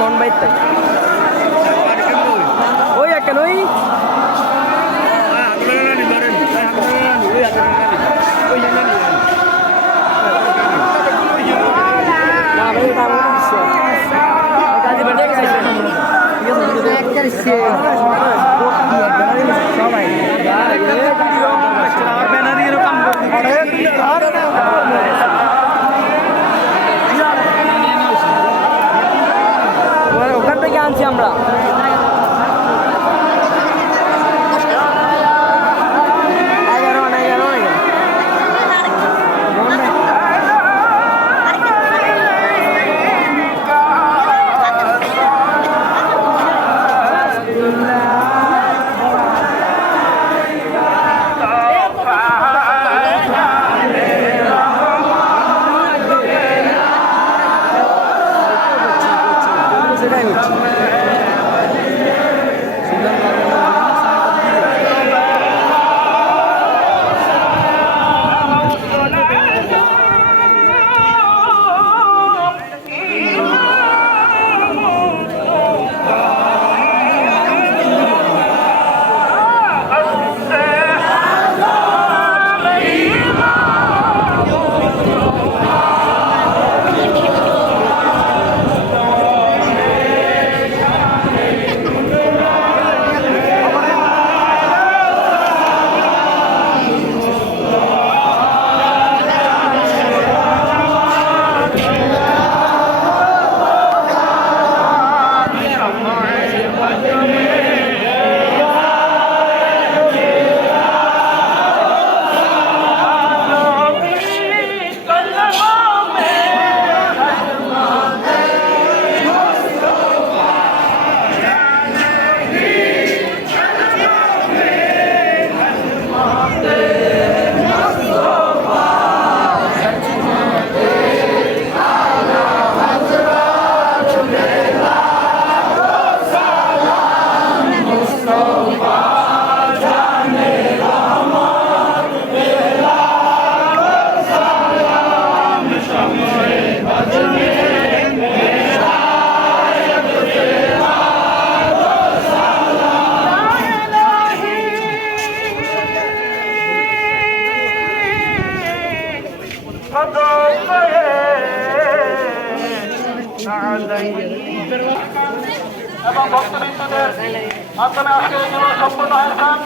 মন বাইতে ওই একটা ওই ওখান থেকে আনছি আমরা এবং ভক্তবৃন্দদের মাধ্যমে আজকে সম্পূর্ণ হয়েছেন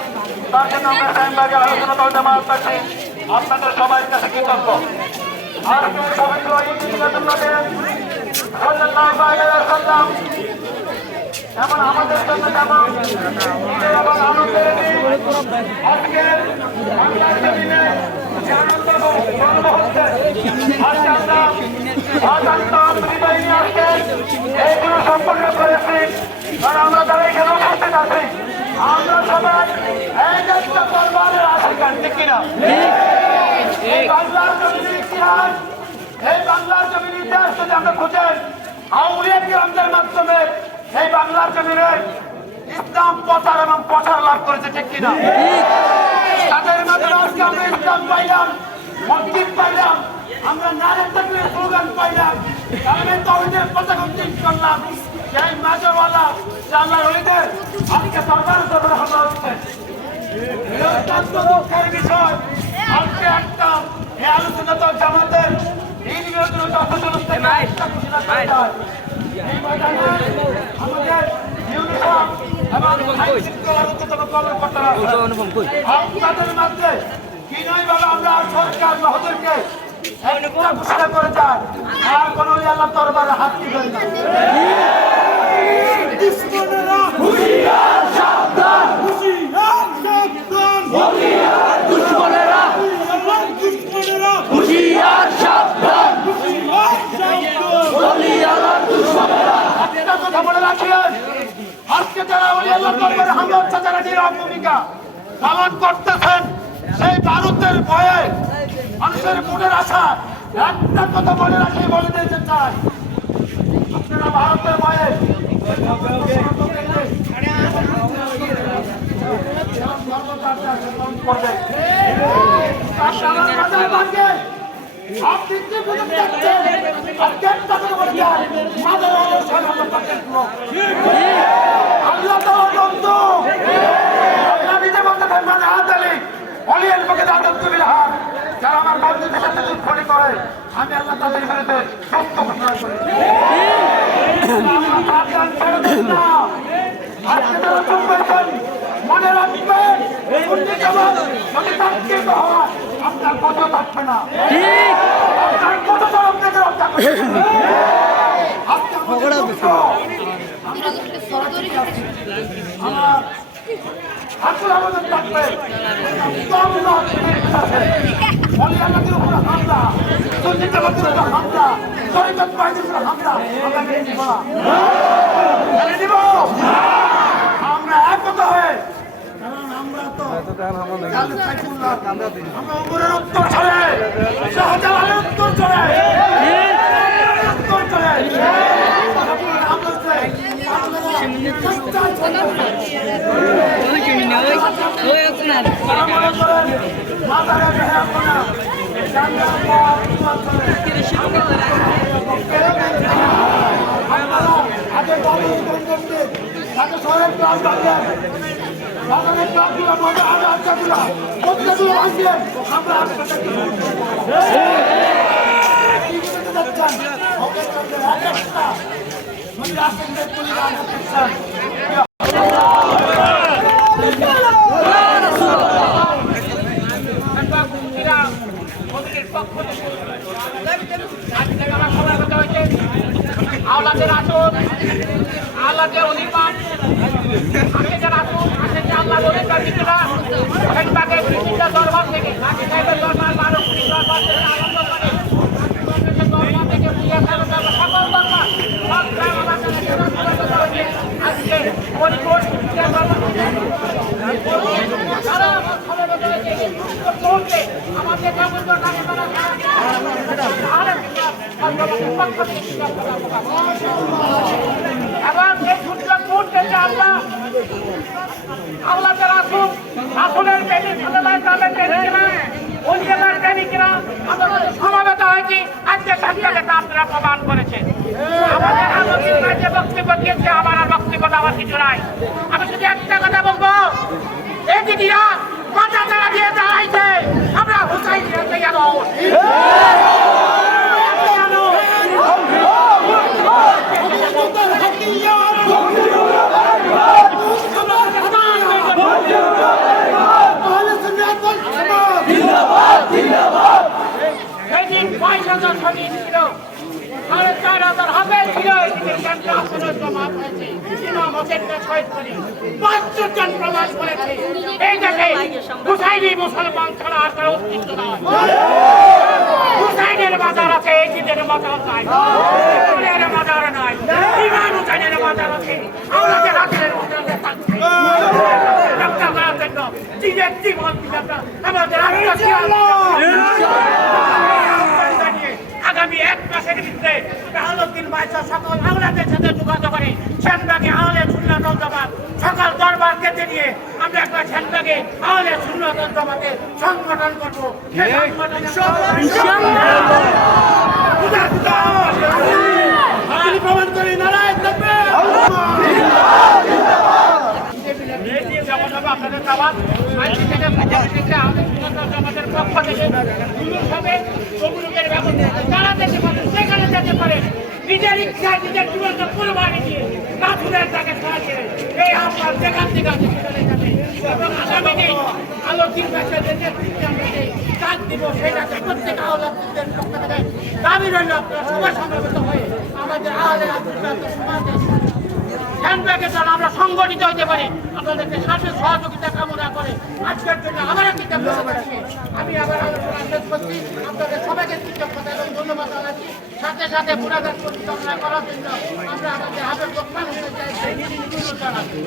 তার জন্য আমরা টাইমবাগে আলোচনা করতে পারছি। আপনাদের সবাই কাছে কৃতজ্ঞ। আজকে পবিত্র এমন আমাদের জন্য যেমন এবং আনন্দের আজকে বাংলার জমিনে যে আনন্দ গর্ব হচ্ছে আজকে আমরা এইগুলো সম্পন্ন করেছি কারণ আমরা তারা এখানে উপস্থিত আছি। কিনা? এই বাংলার জমির ইতিহাস, এই বাংলার জমির ইতিহাস যদি আমরা খুঁজেন, আউলিয়া কিরামদের মাধ্যমে এই বাংলার জমিনে ইসলাম প্রচার এবং প্রচার লাভ করেছে, ঠিক কিনা? তাদের মাধ্যমে আজকে আমরা ইসলাম পাইলাম, মসজিদ পাইলাম, আমরা নারে তাকবীর স্লোগান পাইলাম, কালেমে তাওহীদের পতাকা উত্তোলন করলাম। সেই মাঝওয়ালা আল্লাহর ওলিদের আজকে দরবারে দরবারে হামলা হচ্ছে। অত্যন্ত দুঃখের বিষয়, আজকে একটা এই আলোচনা তো জামাতের এই নিবেদন যথাযথ এই ময়দানে আমাদের ইউনিফর্ম এবং আইন শৃঙ্খলার উচ্চতম কর্মকর্তারা আপনাদের মাঝে বিনয়ভাবে আমরা সরকার মহোদয়কে একটা ঘোষণা করে যান, আর কোন আল্লাহ দরবারে হাত দিবেন না। দুশমনেরা হুঁশিয়ার, সাবধান! হুঁশিয়ার, সাবধান! হুঁশিয়ার, দুশমনেরা! দুশমনেরা হুঁশিয়ার, সাবধান! হুঁশিয়ার, সাবধান! ওলিয়াল্লাহর দুশমনেরা! একটা কথা মনে রাখিয়েন, আজকে যারা ওলিয়াল্লাহর দরবারে হামলা হচ্ছে, যারা নীরব ভূমিকা পালন করতেছেন, সেই ভারতের ভয়ে মানুষের মনের আশা একটা কথা মনে রাখিয়ে বলে দিতে চাই, আপনারা ভারতের ভয়ে যারা আমার বন্ধুদের সাথে দুঃখী করে, আমি আল্লাহ তাদের বিরুদ্ধে সত্য ঘোষণা করি। মনে রাখবেন, যদি তাৎক্ষিক হয় আপনার কত থাকবে না, আপনার কত আপনাকে রক্ষা করবে। আমার হাতুর আবেদন থাকবে, অলিয়াল্লাহদের উপরে হামলা, সুন্নিতবাদের উপরে হামলা, শরীয়ত বাহিনীর উপরে হামলা আমরা মেনে নিব না। মেনে নিব? আমরা একতা হয়ে, কারণ আমরা তো আমরা উমরের উত্তর ছড়ে, শাহজালালের উত্তর ছড়ে, উত্তর ছড়ে আওলাদের আসন, আল্লাহদের অলিমান, আশেকের আসন, আশেকে আল্লাহর অলিকার ভিতরা সেনবাগের বিভিন্ন দরবার থেকে, নাকি সাহেবের দরবার, 12 কোটি দরবার থেকে আরম্ভ করে দরবার থেকে সকল দরবার সব গ্রাম এলাকায় আজকে পরিপূর্ণ আমাদের এবং এই সুযোগ মুহূর্তে আমরা আল্লাহদের আসুন, আসনের প্রেমী সাল্লাল্লাহু আলাইহি প্রেমিকরা, ওলিয়াল্লাহর প্রেমিকরা আমাদের সমাবেত হয়েছি। আজকে সাক্ষাৎটা আপনারা প্রমাণ করেছেন। আমাদের আলোচনা যে বক্তব্য দিয়েছে, আমার আর বক্তব্য দেওয়ার কিছু নাই। আমি শুধু একটা কথা বলবো, এই দিদিরা মাথা তারা দিয়ে দাঁড়াইছে, আমরা হুসাইন দিতে যাব। সেদিন 5,000 সৈনিক ছিল, 4,500 হাতে ছিল। ইমাম হোসেনকে শহীদ করে 500 জন প্রমাণ করেছে। এই দেখে হুসাইনি মুসলমান ছাড়া আর কারো অস্তিত্ব নয়। হুসাইনের মাজার আছে, এজিদের মাজার নাই, হুসাইনের মাজার নাই, ইমাম হুসাইনের মাজার আছে। আমাদের হাতের মাজার থাকছে রক্ষা করার জন্য নিজের জীবন দিয়ে আমরা আমাদের আত্মকে জানিয়ে আগামী 1 মাসের ভিতরে আলোকিন বাইসা সকল আওলাদের সাথে যোগাযোগ করে সেনবাগে আহলে সুন্নাত ওয়াল জামাত সকল দরবার কেটে নিয়ে আমরা একটা সেনবাগে আহলে সুন্নাত ওয়াল জামাতের সংগঠন করবো। সেই সংগঠনে প্রমাণ করি নারায়ণ তাকবীর। আপনাদের দাওয়াত আজকে থেকে আমাদের সুন্নাত ওয়াল জামাতের পক্ষ থেকে জুলুস হবে, তবলিগের ব্যবস্থা যারা যেতে পারে সেখানে যেতে পারে, নিজের ইচ্ছায় নিজের জীবনকে কোরবানি দিয়ে রাসূলের তাকে সাহায্য এই আপনার যেখান থেকে আছে সেখানে যাবে এবং আগামী দিন আলোকিত ভাষাদের নেতৃত্বে আমরা যে কাজ দিব সেটাকে প্রত্যেক আওলাদের পক্ষ থেকে দাবি রইল আপনারা সবাই সমবেত হয়ে আমাদের আহলে হাদিস সমাজে সেনবাগে যেন আমরা সংগঠিত হতে পারি আপনাদেরকে সাথে সহযোগিতা কামনা করে আজকের জন্য আবার একটি আমি আবার আলোচনা শেষ করছি। আপনাদের সবাইকে কৃতজ্ঞতা এবং ধন্যবাদ জানাচ্ছি। সাথে সাথে পুরাদান পরিচালনা করার জন্য আমরা আমাদের হাতের দোকান হতে চাই জানাচ্ছি।